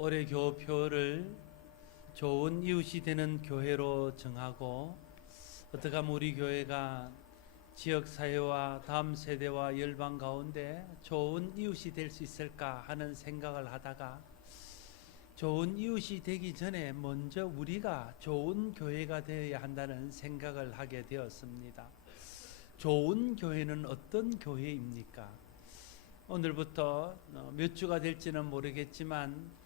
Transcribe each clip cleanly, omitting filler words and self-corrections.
올해 교표를 좋은 이웃이 되는 교회로 정하고, 어떻게 하면 우리 교회가 지역사회와 다음 세대와 열방 가운데 좋은 이웃이 될 수 있을까 하는 생각을 하다가, 좋은 이웃이 되기 전에 먼저 우리가 좋은 교회가 되어야 한다는 생각을 하게 되었습니다. 좋은 교회는 어떤 교회입니까? 오늘부터 몇 주가 될지는 모르겠지만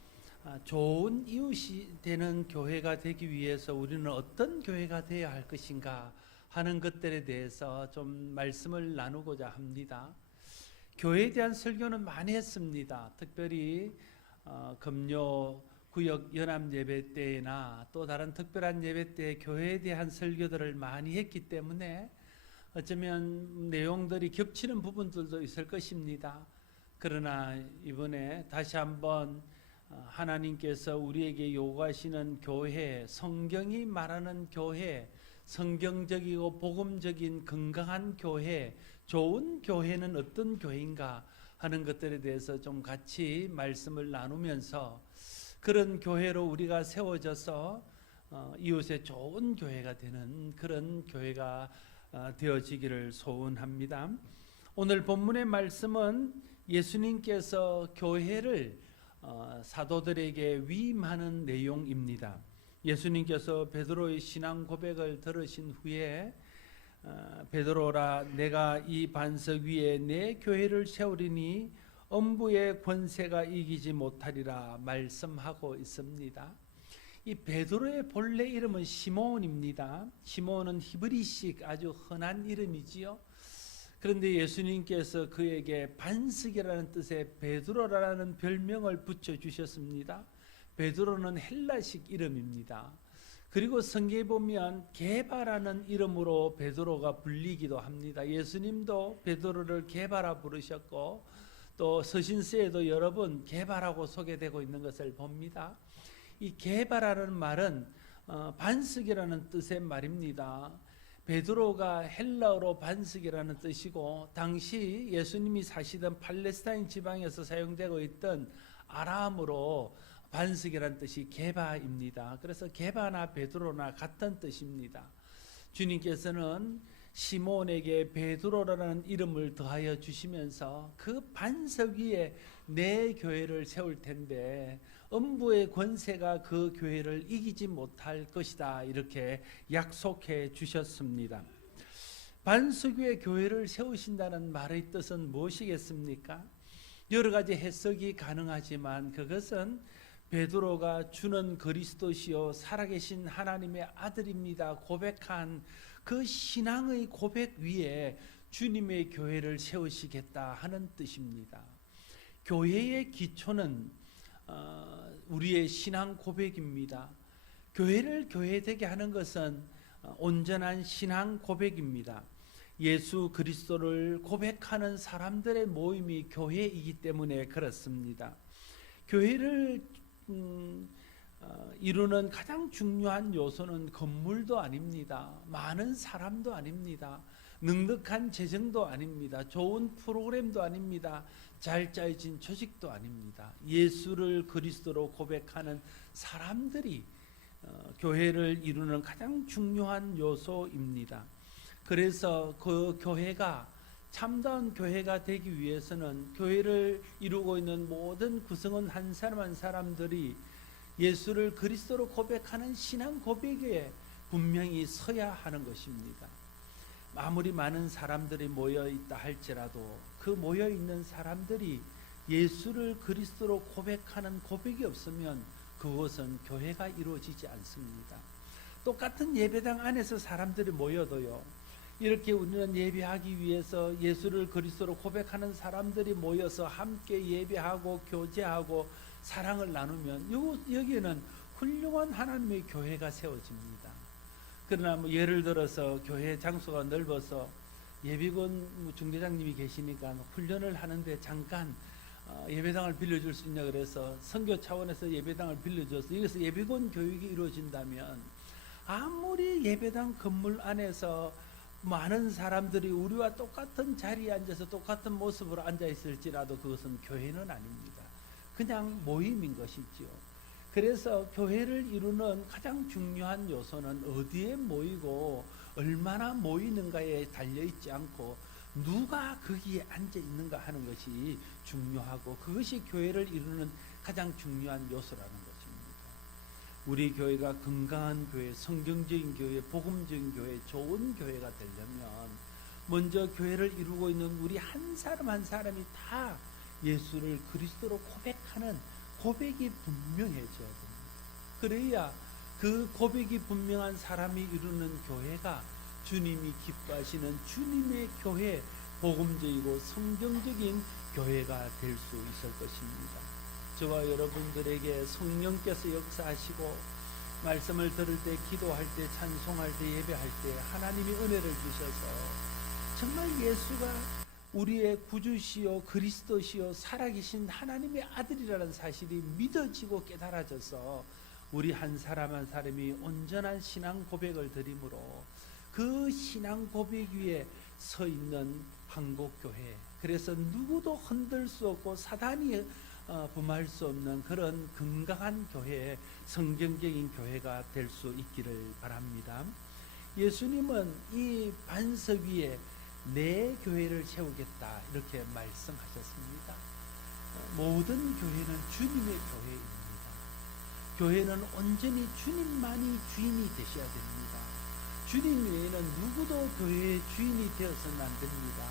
좋은 이웃이 되는 교회가 되기 위해서 우리는 어떤 교회가 되어야 할 것인가 하는 것들에 대해서 좀 말씀을 나누고자 합니다. 교회에 대한 설교는 많이 했습니다. 특별히 금요 구역 연합 예배 때나 또 다른 특별한 예배 때 교회에 대한 설교들을 많이 했기 때문에 어쩌면 내용들이 겹치는 부분들도 있을 것입니다. 그러나 이번에 다시 한번 하나님께서 우리에게 요구하시는 교회, 성경이 말하는 교회, 성경적이고 복음적인 건강한 교회, 좋은 교회는 어떤 교회인가 하는 것들에 대해서 좀 같이 말씀을 나누면서 그런 교회로 우리가 세워져서 이웃의 좋은 교회가 되는 그런 교회가 되어지기를 소원합니다. 오늘 본문의 말씀은 예수님께서 교회를 사도들에게 위임하는 내용입니다. 예수님께서 베드로의 신앙 고백을 들으신 후에 베드로라, 내가 이 반석 위에 내 교회를 세우리니 엄부의 권세가 이기지 못하리라 말씀하고 있습니다. 이 베드로의 본래 이름은 시몬입니다. 시몬은 히브리식 아주 흔한 이름이지요. 그런데 예수님께서 그에게 반석이라는 뜻의 베드로라는 별명을 붙여주셨습니다. 베드로는 헬라식 이름입니다. 그리고 성경에 보면 게바라는 이름으로 베드로가 불리기도 합니다. 예수님도 베드로를 게바라 부르셨고 또 서신서에도 여러 번 게바라고 소개되고 있는 것을 봅니다. 이 게바라는 말은 반석이라는 뜻의 말입니다. 베드로가 헬라어로 반석이라는 뜻이고, 당시 예수님이 사시던 팔레스타인 지방에서 사용되고 있던 아람어로 반석이라는 뜻이 게바입니다. 그래서 게바나 베드로나 같은 뜻입니다. 주님께서는 시몬에게 베드로라는 이름을 더하여 주시면서 그 반석 위에 내 교회를 세울 텐데 음부의 권세가 그 교회를 이기지 못할 것이다, 이렇게 약속해 주셨습니다. 반석 위에 교회를 세우신다는 말의 뜻은 무엇이겠습니까? 여러 가지 해석이 가능하지만 그것은 베드로가 주는 그리스도시요 살아계신 하나님의 아들입니다 고백한 그 신앙의 고백 위에 주님의 교회를 세우시겠다 하는 뜻입니다. 교회의 기초는 우리의 신앙 고백입니다. 교회를 교회되게 하는 것은 온전한 신앙 고백입니다. 예수 그리스도를 고백하는 사람들의 모임이 교회이기 때문에 그렇습니다. 교회를 이루는 가장 중요한 요소는 건물도 아닙니다. 많은 사람도 아닙니다. 넉넉한 재정도 아닙니다. 좋은 프로그램도 아닙니다. 잘 짜여진 조직도 아닙니다. 예수를 그리스도로 고백하는 사람들이 교회를 이루는 가장 중요한 요소입니다. 그래서 그 교회가 참다운 교회가 되기 위해서는 교회를 이루고 있는 모든 구성원 한 사람 한 사람들이 예수를 그리스도로 고백하는 신앙 고백에 분명히 서야 하는 것입니다. 아무리 많은 사람들이 모여 있다 할지라도 그 모여 있는 사람들이 예수를 그리스도로 고백하는 고백이 없으면 그것은 교회가 이루어지지 않습니다. 똑같은 예배당 안에서 사람들이 모여도요, 이렇게 우리는 예배하기 위해서 예수를 그리스도로 고백하는 사람들이 모여서 함께 예배하고 교제하고 사랑을 나누면 여기에는 훌륭한 하나님의 교회가 세워집니다. 그러나 예를 들어서 교회 장소가 넓어서 예비군 중대장님이 계시니까 훈련을 하는데 잠깐 예배당을 빌려줄 수 있냐 그래서 선교 차원에서 예배당을 빌려줘서 여기서 예비군 교육이 이루어진다면 아무리 예배당 건물 안에서 많은 사람들이 우리와 똑같은 자리에 앉아서 똑같은 모습으로 앉아 있을지라도 그것은 교회는 아닙니다. 그냥 모임인 것이지요. 그래서 교회를 이루는 가장 중요한 요소는 어디에 모이고 얼마나 모이는가에 달려있지 않고 누가 거기에 앉아 있는가 하는 것이 중요하고, 그것이 교회를 이루는 가장 중요한 요소라는 것입니다. 우리 교회가 건강한 교회, 성경적인 교회, 복음적인 교회, 좋은 교회가 되려면 먼저 교회를 이루고 있는 우리 한 사람 한 사람이 다 예수를 그리스도로 고백하는 고백이 분명해져야 됩니다. 그래야 그 고백이 분명한 사람이 이루는 교회가 주님이 기뻐하시는 주님의 교회, 복음적이고 성경적인 교회가 될 수 있을 것입니다. 저와 여러분들에게 성령께서 역사하시고 말씀을 들을 때, 기도할 때, 찬송할 때, 예배할 때 하나님이 은혜를 주셔서 정말 예수가 우리의 구주시요 그리스도시요 살아계신 하나님의 아들이라는 사실이 믿어지고 깨달아져서 우리 한 사람 한 사람이 온전한 신앙 고백을 드림으로 그 신앙 고백 위에 서 있는 한국교회, 그래서 누구도 흔들 수 없고 사단이 범할 수 없는 그런 건강한 교회, 성경적인 교회가 될 수 있기를 바랍니다. 예수님은 이 반석 위에 내 교회를 세우겠다 이렇게 말씀하셨습니다. 모든 교회는 주님의 교회입니다. 교회는 온전히 주님만이 주인이 되셔야 됩니다. 주님 외에는 누구도 교회의 주인이 되어서는 안 됩니다.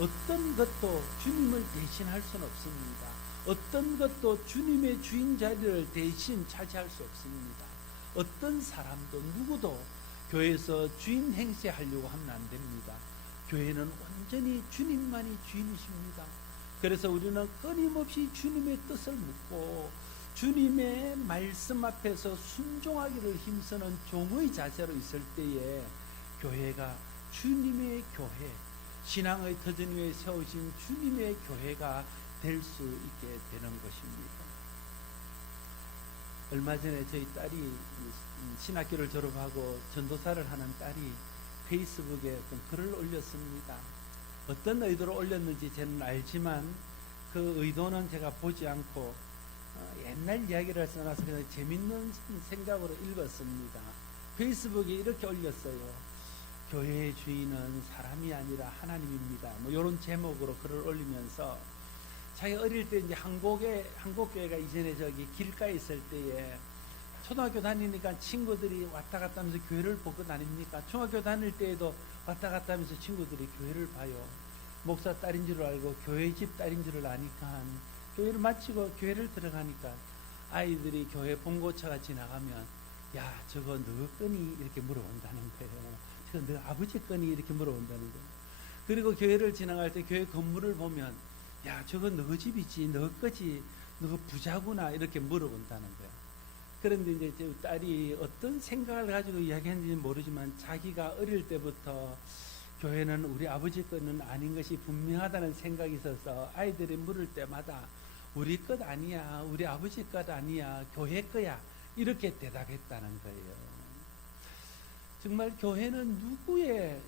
어떤 것도 주님을 대신할 수는 없습니다. 어떤 것도 주님의 주인 자리를 대신 차지할 수 없습니다. 어떤 사람도 누구도 교회에서 주인 행세하려고 하면 안 됩니다. 교회는 온전히 주님만이 주인이십니다. 그래서 우리는 끊임없이 주님의 뜻을 묻고 주님의 말씀 앞에서 순종하기를 힘쓰는 종의 자세로 있을 때에 교회가 주님의 교회, 신앙의 터전 위에 세우신 주님의 교회가 될 수 있게 되는 것입니다. 얼마 전에 저희 딸이 신학교를 졸업하고 전도사를 하는 딸이 페이스북에 어떤 글을 올렸습니다. 어떤 의도로 올렸는지 저는 알지만 그 의도는 제가 보지 않고 옛날 이야기를 써놔서 그냥 재밌는 생각으로 읽었습니다. 페이스북에 이렇게 올렸어요. 교회의 주인은 사람이 아니라 하나님입니다. 뭐 이런 제목으로 글을 올리면서 자기 어릴 때 이제 한국교회가 이전에 저기 길가에 있을 때에 초등학교 다니니까 친구들이 왔다 갔다 하면서 교회를 보고 다닙니까? 중학교 다닐 때에도 왔다 갔다 하면서 친구들이 교회를 봐요. 목사 딸인 줄 알고 교회 집 딸인 줄 아니까 교회를 마치고 교회를 들어가니까 아이들이 교회 봉고차가 지나가면 야 저거 너 거니? 이렇게 물어본다는 거예요. 저거 너 아버지 거니? 이렇게 물어본다는 거예요. 그리고 교회를 지나갈 때 교회 건물을 보면 야 저거 너 집이지, 너 거지, 너 부자구나 이렇게 물어본다는 거예요. 그런데 이제 저 딸이 어떤 생각을 가지고 이야기했는지 모르지만 자기가 어릴 때부터 교회는 우리 아버지 거는 아닌 것이 분명하다는 생각이 있어서 아이들이 물을 때마다 우리 것 아니야, 우리 아버지 것 아니야, 교회 거야 이렇게 대답했다는 거예요. 정말 교회는 누구의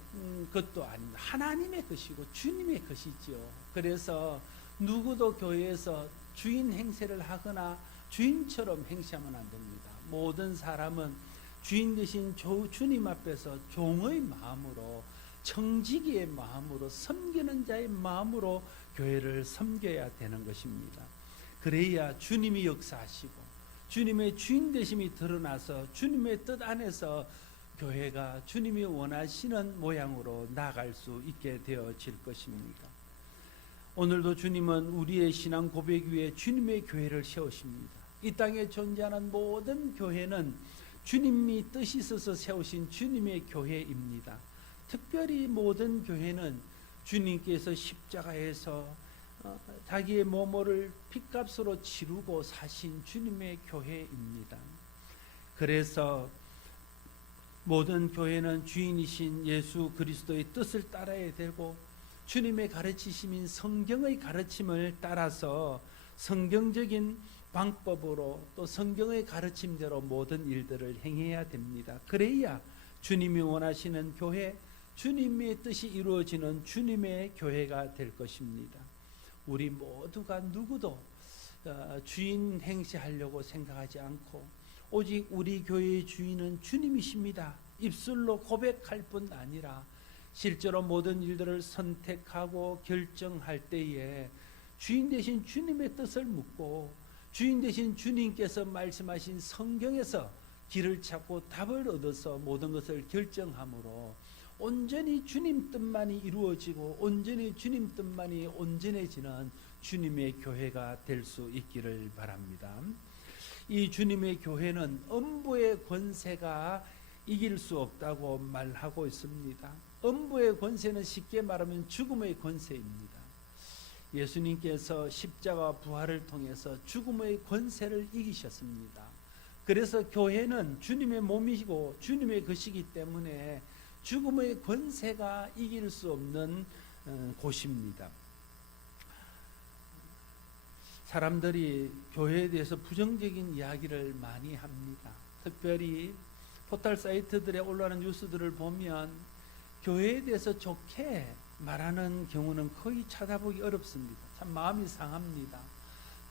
것도 아닙니다. 하나님의 것이고 주님의 것이지요. 그래서 누구도 교회에서 주인 행세를 하거나 주인처럼 행세하면 안 됩니다. 모든 사람은 주인 되신 주님 앞에서 종의 마음으로, 청지기의 마음으로, 섬기는 자의 마음으로 교회를 섬겨야 되는 것입니다. 그래야 주님이 역사하시고 주님의 주인 되심이 드러나서 주님의 뜻 안에서 교회가 주님이 원하시는 모양으로 나아갈 수 있게 되어질 것입니다. 오늘도 주님은 우리의 신앙 고백 위에 주님의 교회를 세우십니다. 이 땅에 존재하는 모든 교회는 주님이 뜻이 있어서 세우신 주님의 교회입니다. 특별히 모든 교회는 주님께서 십자가에서 자기의 몸을 핏값으로 치르고 사신 주님의 교회입니다. 그래서 모든 교회는 주인이신 예수 그리스도의 뜻을 따라야 되고 주님의 가르치심인 성경의 가르침을 따라서 성경적인 방법으로 또 성경의 가르침대로 모든 일들을 행해야 됩니다. 그래야 주님이 원하시는 교회, 주님의 뜻이 이루어지는 주님의 교회가 될 것입니다. 우리 모두가 누구도 주인 행세하려고 생각하지 않고 오직 우리 교회의 주인은 주님이십니다. 입술로 고백할 뿐 아니라 실제로 모든 일들을 선택하고 결정할 때에 주인 되신 주님의 뜻을 묻고 주인 되신 주님께서 말씀하신 성경에서 길을 찾고 답을 얻어서 모든 것을 결정함으로 온전히 주님 뜻만이 이루어지고 온전히 주님 뜻만이 온전해지는 주님의 교회가 될 수 있기를 바랍니다. 이 주님의 교회는 음부의 권세가 이길 수 없다고 말하고 있습니다. 음부의 권세는 쉽게 말하면 죽음의 권세입니다. 예수님께서 십자가 부활을 통해서 죽음의 권세를 이기셨습니다. 그래서 교회는 주님의 몸이고 주님의 것이기 때문에 죽음의 권세가 이길 수 없는 곳입니다. 사람들이 교회에 대해서 부정적인 이야기를 많이 합니다. 특별히 포털 사이트들에 올라오는 뉴스들을 보면 교회에 대해서 좋게 말하는 경우는 거의 찾아보기 어렵습니다. 참 마음이 상합니다.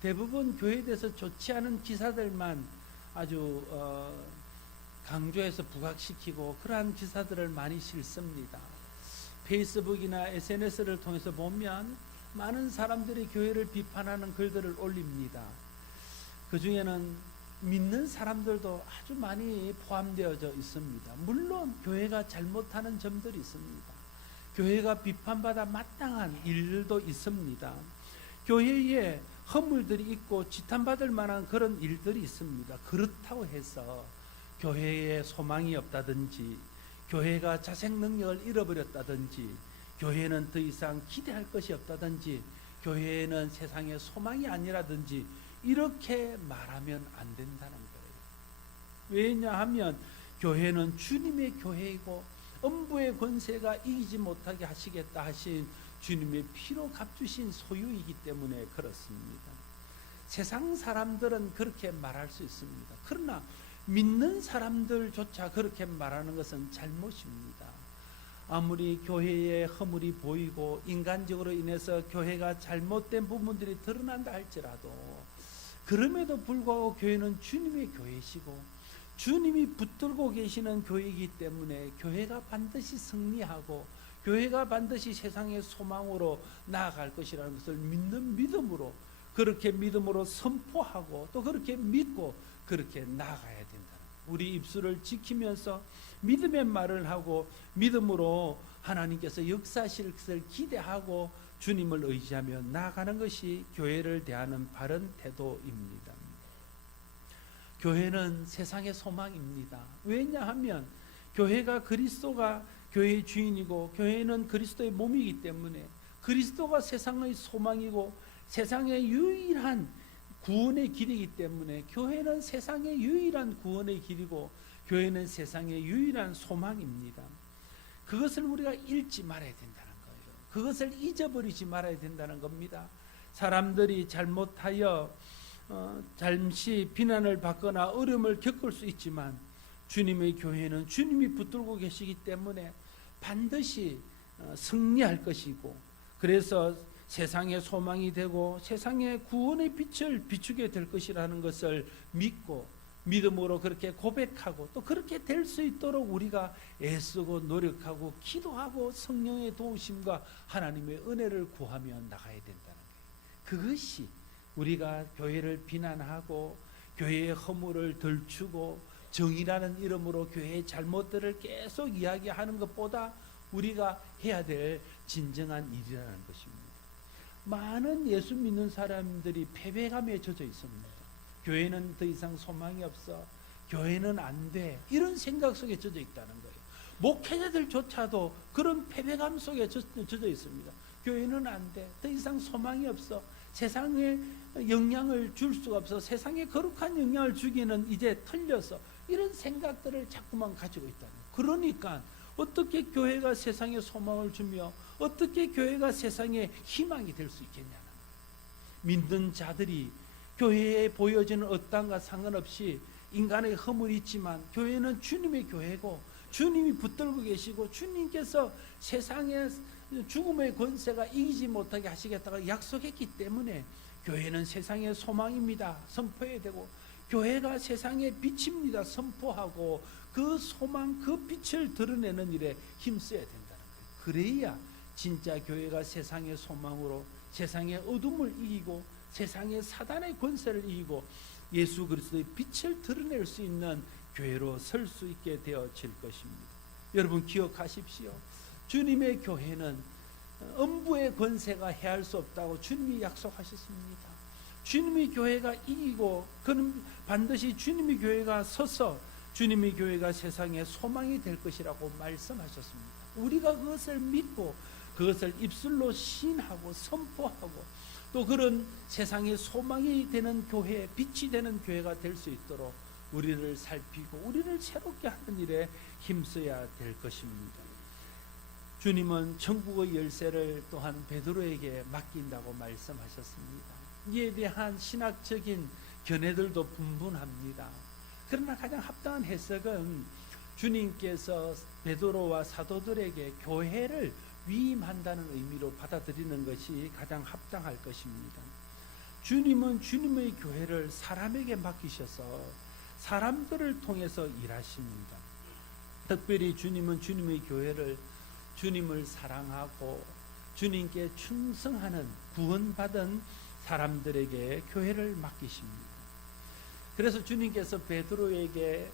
대부분 교회에 대해서 좋지 않은 기사들만 아주 강조해서 부각시키고 그러한 기사들을 많이 실습니다. 페이스북이나 SNS를 통해서 보면 많은 사람들이 교회를 비판하는 글들을 올립니다. 그 중에는 믿는 사람들도 아주 많이 포함되어져 있습니다. 물론 교회가 잘못하는 점들이 있습니다. 교회가 비판받아 마땅한 일도 있습니다. 교회에 허물들이 있고 지탄받을 만한 그런 일들이 있습니다. 그렇다고 해서 교회에 소망이 없다든지 교회가 자생 능력을 잃어버렸다든지 교회는 더 이상 기대할 것이 없다든지 교회는 세상에 소망이 아니라든지 이렇게 말하면 안 된다는 거예요. 왜냐하면 교회는 주님의 교회이고 음부의 권세가 이기지 못하게 하시겠다 하신 주님의 피로 값주신 소유이기 때문에 그렇습니다. 세상 사람들은 그렇게 말할 수 있습니다. 그러나 믿는 사람들조차 그렇게 말하는 것은 잘못입니다. 아무리 교회에 허물이 보이고 인간적으로 인해서 교회가 잘못된 부분들이 드러난다 할지라도 그럼에도 불구하고 교회는 주님의 교회시고 주님이 붙들고 계시는 교회이기 때문에 교회가 반드시 승리하고 교회가 반드시 세상의 소망으로 나아갈 것이라는 것을 믿는 믿음으로 그렇게 믿음으로 선포하고 또 그렇게 믿고 그렇게 나아가야 된다는 거예요. 우리 입술을 지키면서 믿음의 말을 하고 믿음으로 하나님께서 역사하실 것을 기대하고 주님을 의지하며 나아가는 것이 교회를 대하는 바른 태도입니다. 교회는 세상의 소망입니다. 왜냐하면 교회가 그리스도가 교회의 주인이고 교회는 그리스도의 몸이기 때문에 그리스도가 세상의 소망이고 세상의 유일한 구원의 길이기 때문에 교회는 세상의 유일한 구원의 길이고 교회는 세상의 유일한 소망입니다. 그것을 우리가 잃지 말아야 된다는 거예요. 그것을 잊어버리지 말아야 된다는 겁니다. 사람들이 잘못하여 잠시 비난을 받거나 어려움을 겪을 수 있지만 주님의 교회는 주님이 붙들고 계시기 때문에 반드시 승리할 것이고 그래서 세상의 소망이 되고 세상의 구원의 빛을 비추게 될 것이라는 것을 믿고 믿음으로 그렇게 고백하고 또 그렇게 될 수 있도록 우리가 애쓰고 노력하고 기도하고 성령의 도우심과 하나님의 은혜를 구하며 나가야 된다는 거예요. 그것이 우리가 교회를 비난하고 교회의 허물을 덜추고 정의라는 이름으로 교회의 잘못들을 계속 이야기하는 것보다 우리가 해야 될 진정한 일이라는 것입니다. 많은 예수 믿는 사람들이 패배감에 젖어 있습니다. 교회는 더 이상 소망이 없어. 교회는 안 돼. 이런 생각 속에 젖어 있다는 거예요. 목회자들조차도 그런 패배감 속에 젖어 있습니다. 교회는 안 돼. 더 이상 소망이 없어. 세상에 영향을 줄 수가 없어. 세상에 거룩한 영향을 주기는 이제 틀려서 이런 생각들을 자꾸만 가지고 있다는 거예요. 그러니까 어떻게 교회가 세상에 소망을 주며 어떻게 교회가 세상에 희망이 될 수 있겠냐는 거예요. 믿는 자들이 교회에 보여지는 어떠한가 상관없이 인간의 허물이 있지만 교회는 주님의 교회고 주님이 붙들고 계시고 주님께서 세상에 죽음의 권세가 이기지 못하게 하시겠다고 약속했기 때문에 교회는 세상의 소망입니다. 선포해야 되고, 교회가 세상의 빛입니다. 선포하고 그 소망, 그 빛을 드러내는 일에 힘써야 된다는 거예요. 그래야 진짜 교회가 세상의 소망으로 세상의 어둠을 이기고 세상의 사단의 권세를 이기고 예수 그리스도의 빛을 드러낼 수 있는 교회로 설 수 있게 되어질 것입니다. 여러분 기억하십시오. 주님의 교회는 음부의 권세가 해할 수 없다고 주님이 약속하셨습니다. 주님의 교회가 이기고 그는 반드시 주님의 교회가 서서 주님의 교회가 세상의 소망이 될 것이라고 말씀하셨습니다. 우리가 그것을 믿고 그것을 입술로 시인하고 선포하고 또 그런 세상의 소망이 되는 교회, 빛이 되는 교회가 될 수 있도록 우리를 살피고 우리를 새롭게 하는 일에 힘써야 될 것입니다. 주님은 천국의 열쇠를 또한 베드로에게 맡긴다고 말씀하셨습니다. 이에 대한 신학적인 견해들도 분분합니다. 그러나 가장 합당한 해석은 주님께서 베드로와 사도들에게 교회를 위임한다는 의미로 받아들이는 것이 가장 합당할 것입니다. 주님은 주님의 교회를 사람에게 맡기셔서 사람들을 통해서 일하십니다. 특별히 주님은 주님의 교회를 주님을 사랑하고 주님께 충성하는 구원받은 사람들에게 교회를 맡기십니다. 그래서 주님께서 베드로에게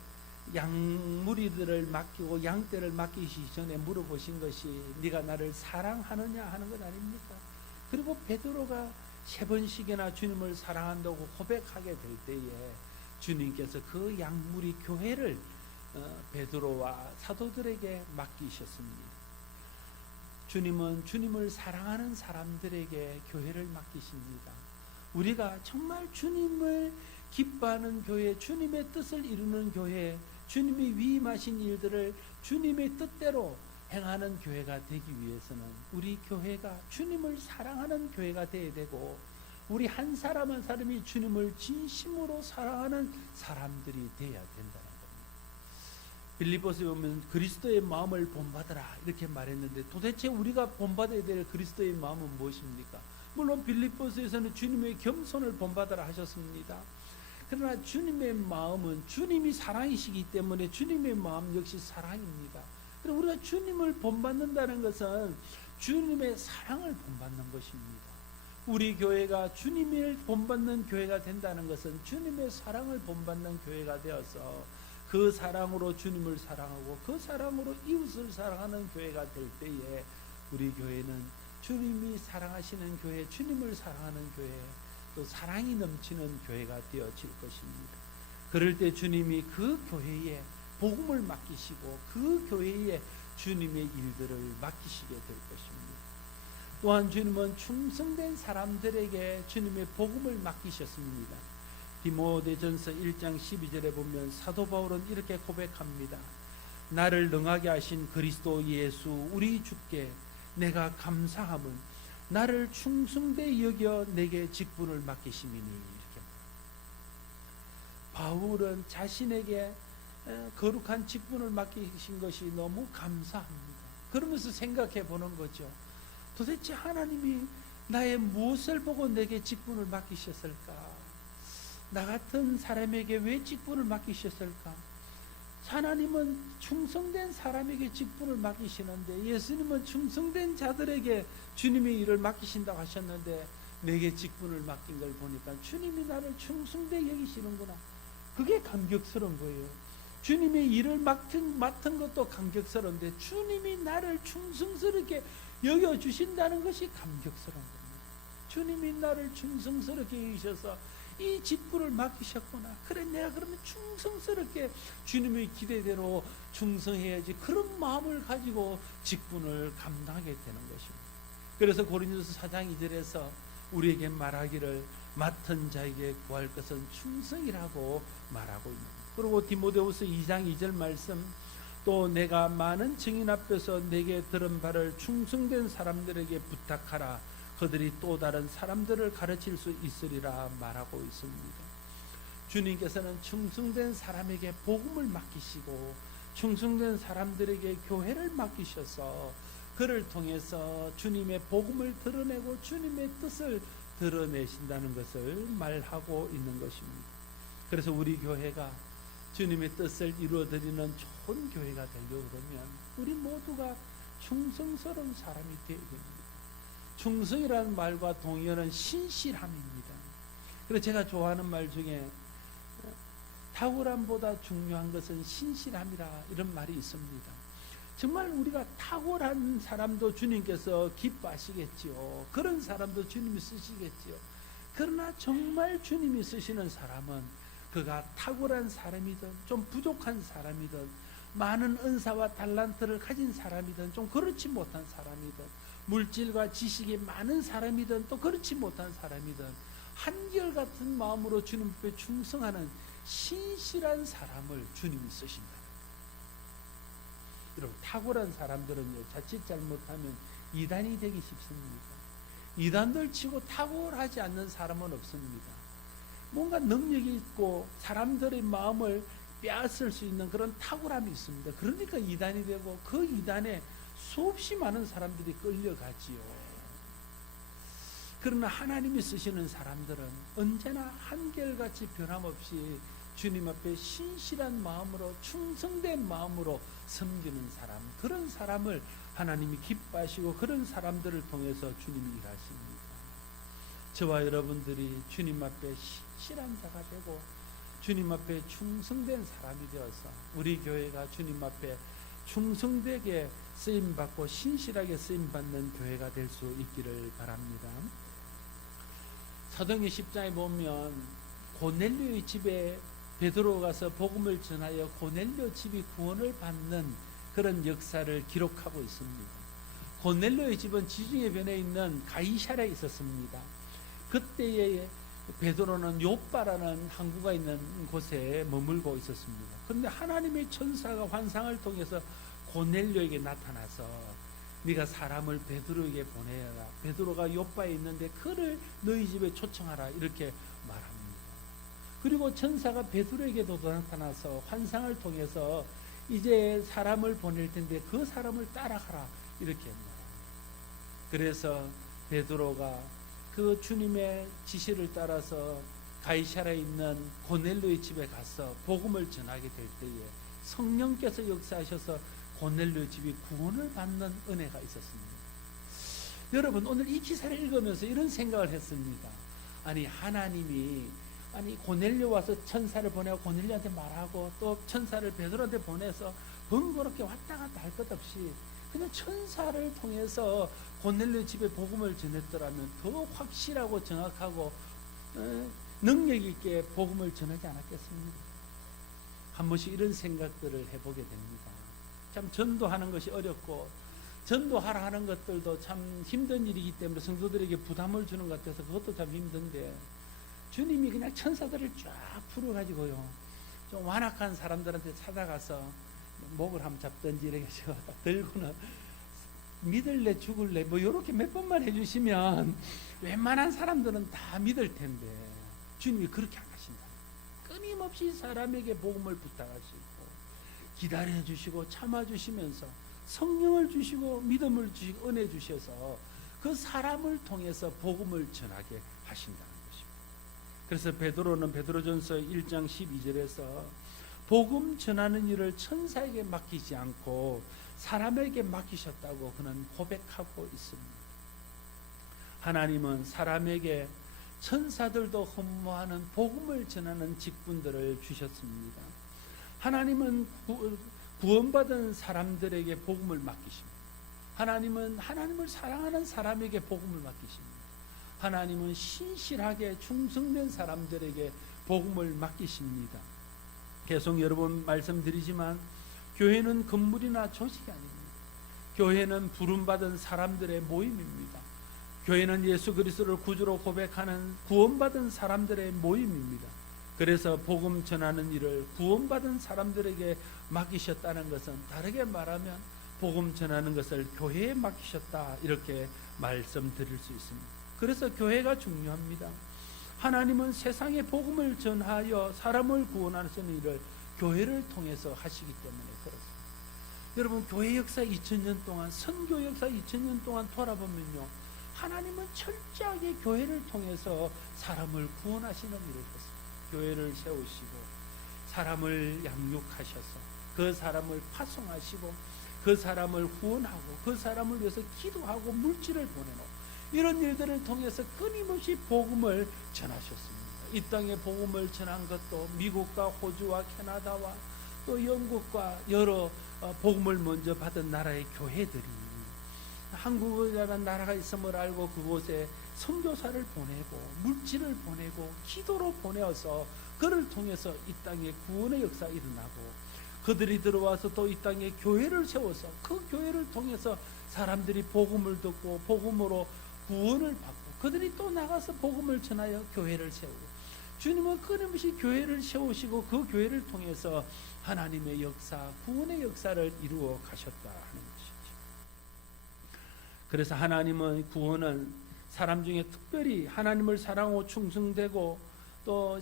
양무리들을 맡기고 양떼를 맡기시기 전에 물어보신 것이 네가 나를 사랑하느냐 하는 것 아닙니까? 그리고 베드로가 3번씩이나 주님을 사랑한다고 고백하게 될 때에 주님께서 그 양무리 교회를 베드로와 사도들에게 맡기셨습니다. 주님은 주님을 사랑하는 사람들에게 교회를 맡기십니다. 우리가 정말 주님을 기뻐하는 교회, 주님의 뜻을 이루는 교회, 주님이 위임하신 일들을 주님의 뜻대로 행하는 교회가 되기 위해서는 우리 교회가 주님을 사랑하는 교회가 되어야 되고 우리 한 사람 한 사람이 주님을 진심으로 사랑하는 사람들이 되어야 된다는 겁니다. 빌립보서에 보면 그리스도의 마음을 본받으라 이렇게 말했는데 도대체 우리가 본받아야 될 그리스도의 마음은 무엇입니까? 물론 빌립보서에서는 주님의 겸손을 본받으라 하셨습니다. 그러나 주님의 마음은 주님이 사랑이시기 때문에 주님의 마음 역시 사랑입니다. 그리고 우리가 주님을 본받는다는 것은 주님의 사랑을 본받는 것입니다. 우리 교회가 주님을 본받는 교회가 된다는 것은 주님의 사랑을 본받는 교회가 되어서 그 사랑으로 주님을 사랑하고 그 사랑으로 이웃을 사랑하는 교회가 될 때에 우리 교회는 주님이 사랑하시는 교회, 주님을 사랑하는 교회, 또 사랑이 넘치는 교회가 되어질 것입니다. 그럴 때 주님이 그 교회에 복음을 맡기시고 그 교회에 주님의 일들을 맡기시게 될 것입니다. 또한 주님은 충성된 사람들에게 주님의 복음을 맡기셨습니다. 디모데전서 1장 12절에 보면 사도 바울은 이렇게 고백합니다. 나를 능하게 하신 그리스도 예수 우리 주께 내가 감사함은 나를 충성되이 여겨 내게 직분을 맡기심이니. 이렇게 바울은 자신에게 거룩한 직분을 맡기신 것이 너무 감사합니다. 그러면서 생각해 보는 거죠. 도대체 하나님이 나의 무엇을 보고 내게 직분을 맡기셨을까? 나 같은 사람에게 왜 직분을 맡기셨을까? 하나님은 충성된 사람에게 직분을 맡기시는데 예수님은 충성된 자들에게 주님의 일을 맡기신다고 하셨는데 내게 직분을 맡긴 걸 보니까 주님이 나를 충성되게 여기시는구나. 그게 감격스러운 거예요. 주님의 일을 맡은 것도 감격스러운데 주님이 나를 충성스럽게 여겨주신다는 것이 감격스러운 겁니다. 주님이 나를 충성스럽게 여기셔서 이 직분을 맡기셨구나. 그래 내가 그러면 충성스럽게 주님의 기대대로 충성해야지. 그런 마음을 가지고 직분을 감당하게 되는 것입니다. 그래서 고린도서 4장 2절에서 우리에게 말하기를 맡은 자에게 구할 것은 충성이라고 말하고 있습니다. 그리고 디모데후서 2장 2절 말씀 또 내가 많은 증인 앞에서 내게 들은 바를 충성된 사람들에게 부탁하라. 그들이 또 다른 사람들을 가르칠 수 있으리라 말하고 있습니다. 주님께서는 충성된 사람에게 복음을 맡기시고 충성된 사람들에게 교회를 맡기셔서 그를 통해서 주님의 복음을 드러내고 주님의 뜻을 드러내신다는 것을 말하고 있는 것입니다. 그래서 우리 교회가 주님의 뜻을 이루어드리는 좋은 교회가 되려고 그러면 우리 모두가 충성스러운 사람이 되어야 됩니다. 충성이라는 말과 동의어는 신실함입니다. 그래서 제가 좋아하는 말 중에 탁월함보다 중요한 것은 신실함이라 이런 말이 있습니다. 정말 우리가 탁월한 사람도 주님께서 기뻐하시겠지요. 그런 사람도 주님이 쓰시겠지요. 그러나 정말 주님이 쓰시는 사람은 그가 탁월한 사람이든 좀 부족한 사람이든 많은 은사와 달란트를 가진 사람이든 좀 그렇지 못한 사람이든 물질과 지식이 많은 사람이든 또 그렇지 못한 사람이든 한결같은 마음으로 주님 앞에 충성하는 신실한 사람을 주님이 쓰신다. 여러분, 탁월한 사람들은요, 자칫 잘못하면 이단이 되기 쉽습니다. 이단들 치고 탁월하지 않는 사람은 없습니다. 뭔가 능력이 있고 사람들의 마음을 빼앗을 수 있는 그런 탁월함이 있습니다. 그러니까 이단이 되고 그 이단에 수없이 많은 사람들이 끌려가지요. 그러나 하나님이 쓰시는 사람들은 언제나 한결같이 변함없이 주님 앞에 신실한 마음으로 충성된 마음으로 섬기는 사람, 그런 사람을 하나님이 기뻐하시고 그런 사람들을 통해서 주님이 일하십니다. 저와 여러분들이 주님 앞에 신실한 자가 되고 주님 앞에 충성된 사람이 되어서 우리 교회가 주님 앞에 충성되게 쓰임받고 신실하게 쓰임받는 교회가 될 수 있기를 바랍니다. 사도행전 10장에 보면 고넬료의 집에 베드로가 가서 복음을 전하여 고넬료 집이 구원을 받는 그런 역사를 기록하고 있습니다. 고넬료의 집은 지중해 변에 있는 가이사랴에 있었습니다. 그때에 베드로는 요빠라는 항구가 있는 곳에 머물고 있었습니다. 그런데 하나님의 천사가 환상을 통해서 고넬료에게 나타나서 네가 사람을 베드로에게 보내라. 베드로가 요빠에 있는데 그를 너희 집에 초청하라. 이렇게 말합니다. 그리고 천사가 베드로에게도 나타나서 환상을 통해서 이제 사람을 보낼 텐데 그 사람을 따라가라. 이렇게 말합니다. 그래서 베드로가 그 주님의 지시를 따라서 가이사랴에 있는 고넬료의 집에 가서 복음을 전하게 될 때에 성령께서 역사하셔서 고넬료 집이 구원을 받는 은혜가 있었습니다. 여러분, 오늘 이 기사를 읽으면서 이런 생각을 했습니다. 아니, 하나님이 고넬료 와서 천사를 보내고 고넬료한테 말하고 또 천사를 베드로한테 보내서 번거롭게 왔다 갔다 할 것 없이 그냥 천사를 통해서 고넬료 집에 복음을 전했더라면 더 확실하고 정확하고 능력 있게 복음을 전하지 않았겠습니까? 한 번씩 이런 생각들을 해보게 됩니다. 참 전도하는 것이 어렵고 전도하라 하는 것들도 참 힘든 일이기 때문에 성도들에게 부담을 주는 것 같아서 그것도 참 힘든데 주님이 그냥 천사들을 쫙 풀어가지고요, 좀 완악한 사람들한테 찾아가서 목을 한번 잡든지 이렇게 딱 들고는 믿을래 죽을래 뭐 이렇게 몇 번만 해주시면 웬만한 사람들은 다 믿을 텐데 주님이 그렇게 안 하신다. 끊임없이 사람에게 복음을 부탁하시고 기다려주시고 참아주시면서 성령을 주시고 믿음을 주시고 은혜 주셔서 그 사람을 통해서 복음을 전하게 하신다는 것입니다. 그래서 베드로는 베드로전서 1장 12절에서 복음 전하는 일을 천사에게 맡기지 않고 사람에게 맡기셨다고 그는 고백하고 있습니다. 하나님은 사람에게 천사들도 흠모하는 복음을 전하는 직분들을 주셨습니다. 하나님은 구원받은 사람들에게 복음을 맡기십니다. 하나님은 하나님을 사랑하는 사람에게 복음을 맡기십니다. 하나님은 신실하게 충성된 사람들에게 복음을 맡기십니다. 계속 여러 번 말씀드리지만 교회는 건물이나 조직이 아닙니다. 교회는 부름받은 사람들의 모임입니다. 교회는 예수 그리스도를 구주로 고백하는 구원받은 사람들의 모임입니다. 그래서 복음 전하는 일을 구원받은 사람들에게 맡기셨다는 것은 다르게 말하면 복음 전하는 것을 교회에 맡기셨다, 이렇게 말씀드릴 수 있습니다. 그래서 교회가 중요합니다. 하나님은 세상에 복음을 전하여 사람을 구원하시는 일을 교회를 통해서 하시기 때문에 그렇습니다. 여러분 교회 역사 2000년 동안, 선교 역사 2000년 동안 돌아보면요, 하나님은 철저하게 교회를 통해서 사람을 구원하시는 일을 했습니다. 교회를 세우시고 사람을 양육하셔서 그 사람을 파송하시고 그 사람을 구원하고 그 사람을 위해서 기도하고 물질을 보내놓고 이런 일들을 통해서 끊임없이 복음을 전하셨습니다. 이 땅에 복음을 전한 것도 미국과 호주와 캐나다와 또 영국과 여러 복음을 먼저 받은 나라의 교회들이 한국이라는 나라가 있음을 알고 그곳에 선교사를 보내고 물질을 보내고 기도로 보내어서 그를 통해서 이 땅에 구원의 역사 일어나고, 그들이 들어와서 또 이 땅에 교회를 세워서 그 교회를 통해서 사람들이 복음을 듣고 복음으로 구원을 받고 그들이 또 나가서 복음을 전하여 교회를 세우고, 주님은 끊임없이 교회를 세우시고 그 교회를 통해서 하나님의 역사, 구원의 역사를 이루어 가셨다 하는 것이죠. 그래서 하나님은 구원은 사람 중에 특별히 하나님을 사랑하고 충성되고 또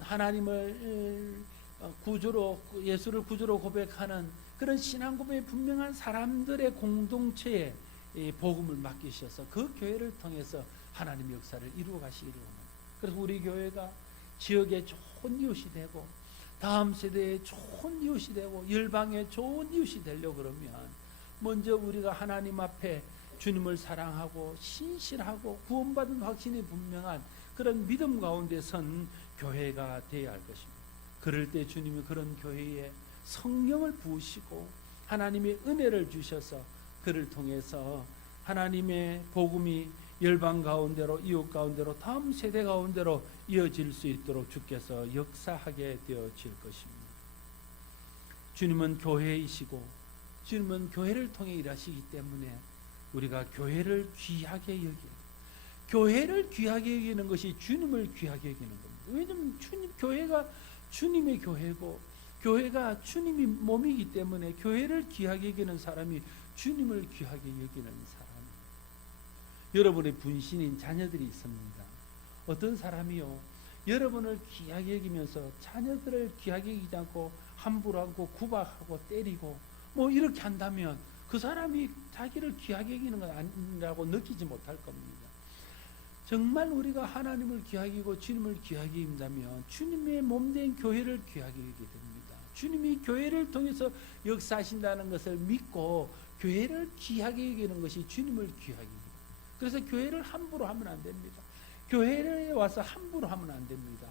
하나님을 구주로, 예수를 구주로 고백하는 그런 신앙 고백이 분명한 사람들의 공동체에 복음을 맡기셔서 그 교회를 통해서 하나님의 역사를 이루어 가시기를 원합니다. 그래서 우리 교회가 지역에 좋은 이웃이 되고 다음 세대에 좋은 이웃이 되고 열방에 좋은 이웃이 되려고 그러면 먼저 우리가 하나님 앞에 주님을 사랑하고 신실하고 구원받은 확신이 분명한 그런 믿음 가운데 선 교회가 되어야 할 것입니다. 그럴 때 주님이 그런 교회에 성령을 부으시고 하나님의 은혜를 주셔서 그를 통해서 하나님의 복음이 열방 가운데로, 이웃 가운데로, 다음 세대 가운데로 이어질 수 있도록 주께서 역사하게 되어질 것입니다. 주님은 교회이시고 주님은 교회를 통해 일하시기 때문에 우리가 교회를 귀하게 여기고, 교회를 귀하게 여기는 것이 주님을 귀하게 여기는 겁니다. 왜냐하면 교회가 주님의 교회고 교회가 주님이 몸이기 때문에 교회를 귀하게 여기는 사람이 주님을 귀하게 여기는 사람이에요. 여러분의 분신인 자녀들이 있습니다. 어떤 사람이요, 여러분을 귀하게 여기면서 자녀들을 귀하게 여기지 않고 함부로 하고 구박하고 때리고 뭐 이렇게 한다면 그 사람이 자기를 귀하게 여기는 건 아니라고 느끼지 못할 겁니다. 정말 우리가 하나님을 귀하게 여기고 주님을 귀하게 여긴다면 주님의 몸된 교회를 귀하게 여기게 됩니다. 주님이 교회를 통해서 역사하신다는 것을 믿고 교회를 귀하게 여기는 것이 주님을 귀하게 여깁니다. 그래서 교회를 함부로 하면 안 됩니다. 교회에 와서 함부로 하면 안 됩니다.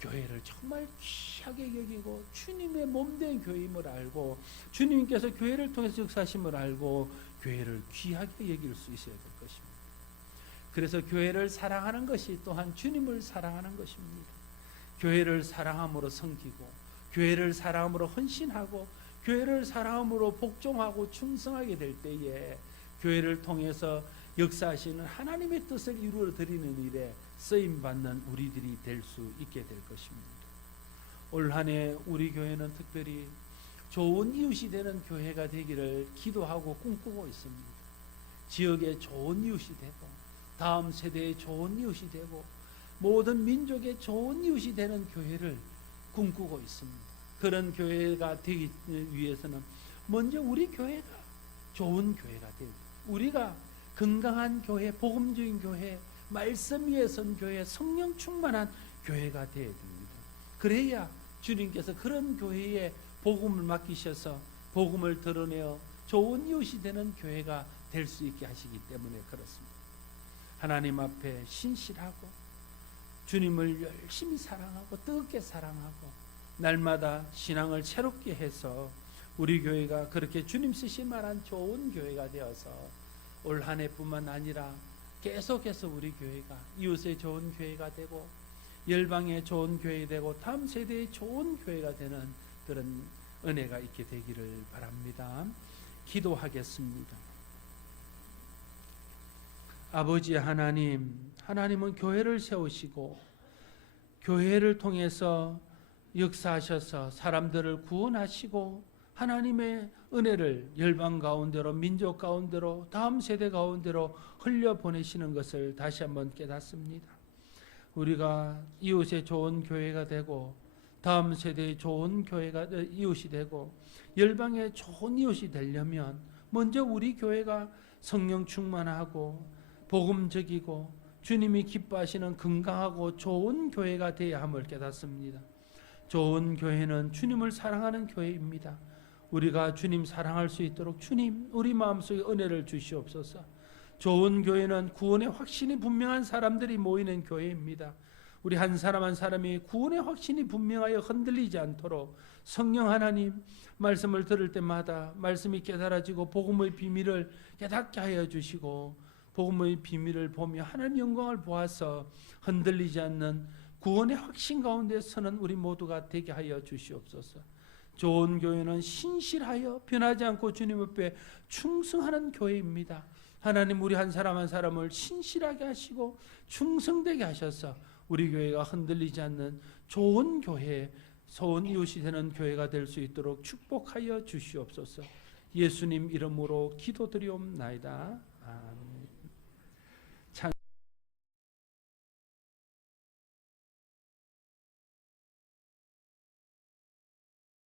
교회를 정말 귀하게 여기고 주님의 몸된 교회임을 알고 주님께서 교회를 통해서 역사하심을 알고 교회를 귀하게 여길 수 있어야 될 것입니다. 그래서 교회를 사랑하는 것이 또한 주님을 사랑하는 것입니다. 교회를 사랑함으로 섬기고 교회를 사랑함으로 헌신하고 교회를 사랑함으로 복종하고 충성하게 될 때에 교회를 통해서 역사하시는 하나님의 뜻을 이루어 드리는 일에 쓰임받는 우리들이 될 수 있게 될 것입니다. 올 한 해 우리 교회는 특별히 좋은 이웃이 되는 교회가 되기를 기도하고 꿈꾸고 있습니다. 지역에 좋은 이웃이 되고 다음 세대에 좋은 이웃이 되고 모든 민족에 좋은 이웃이 되는 교회를 꿈꾸고 있습니다. 그런 교회가 되기 위해서는 먼저 우리 교회가 좋은 교회가 되고 우리가 건강한 교회, 복음적인 교회, 말씀 위에 선 교회, 성령 충만한 교회가 되어야 됩니다. 그래야 주님께서 그런 교회에 복음을 맡기셔서 복음을 드러내어 좋은 이웃이 되는 교회가 될 수 있게 하시기 때문에 그렇습니다. 하나님 앞에 신실하고 주님을 열심히 사랑하고 뜨겁게 사랑하고 날마다 신앙을 새롭게 해서 우리 교회가 그렇게 주님 쓰실 만한 좋은 교회가 되어서 올 한 해뿐만 아니라 계속해서 우리 교회가 이웃의 좋은 교회가 되고 열방의 좋은 교회 되고 다음 세대의 좋은 교회가 되는 그런 은혜가 있게 되기를 바랍니다. 기도하겠습니다. 아버지 하나님, 하나님은 교회를 세우시고 교회를 통해서 역사하셔서 사람들을 구원하시고 하나님의 은혜를 열방 가운데로, 민족 가운데로, 다음 세대 가운데로 흘려보내시는 것을 다시 한번 깨닫습니다. 우리가 이웃의 좋은 교회가 되고 다음 세대의 좋은 교회가 이웃이 되고 열방의 좋은 이웃이 되려면 먼저 우리 교회가 성령 충만하고 복음적이고 주님이 기뻐하시는 건강하고 좋은 교회가 되어야 함을 깨닫습니다. 좋은 교회는 주님을 사랑하는 교회입니다. 우리가 주님 사랑할 수 있도록 주님 우리 마음속에 은혜를 주시옵소서. 좋은 교회는 구원의 확신이 분명한 사람들이 모이는 교회입니다. 우리 한 사람 한 사람이 구원의 확신이 분명하여 흔들리지 않도록 성령 하나님 말씀을 들을 때마다 말씀이 깨달아지고 복음의 비밀을 깨닫게 하여 주시고 복음의 비밀을 보며 하나님 영광을 보아서 흔들리지 않는 구원의 확신 가운데 서는 우리 모두가 되게 하여 주시옵소서. 좋은 교회는 신실하여 변하지 않고 주님 앞에 충성하는 교회입니다. 하나님 우리 한 사람 한 사람을 신실하게 하시고 충성되게 하셔서 우리 교회가 흔들리지 않는 좋은 교회, 좋은 이웃이 되는 교회가 될 수 있도록 축복하여 주시옵소서. 예수님 이름으로 기도드리옵나이다. 아멘.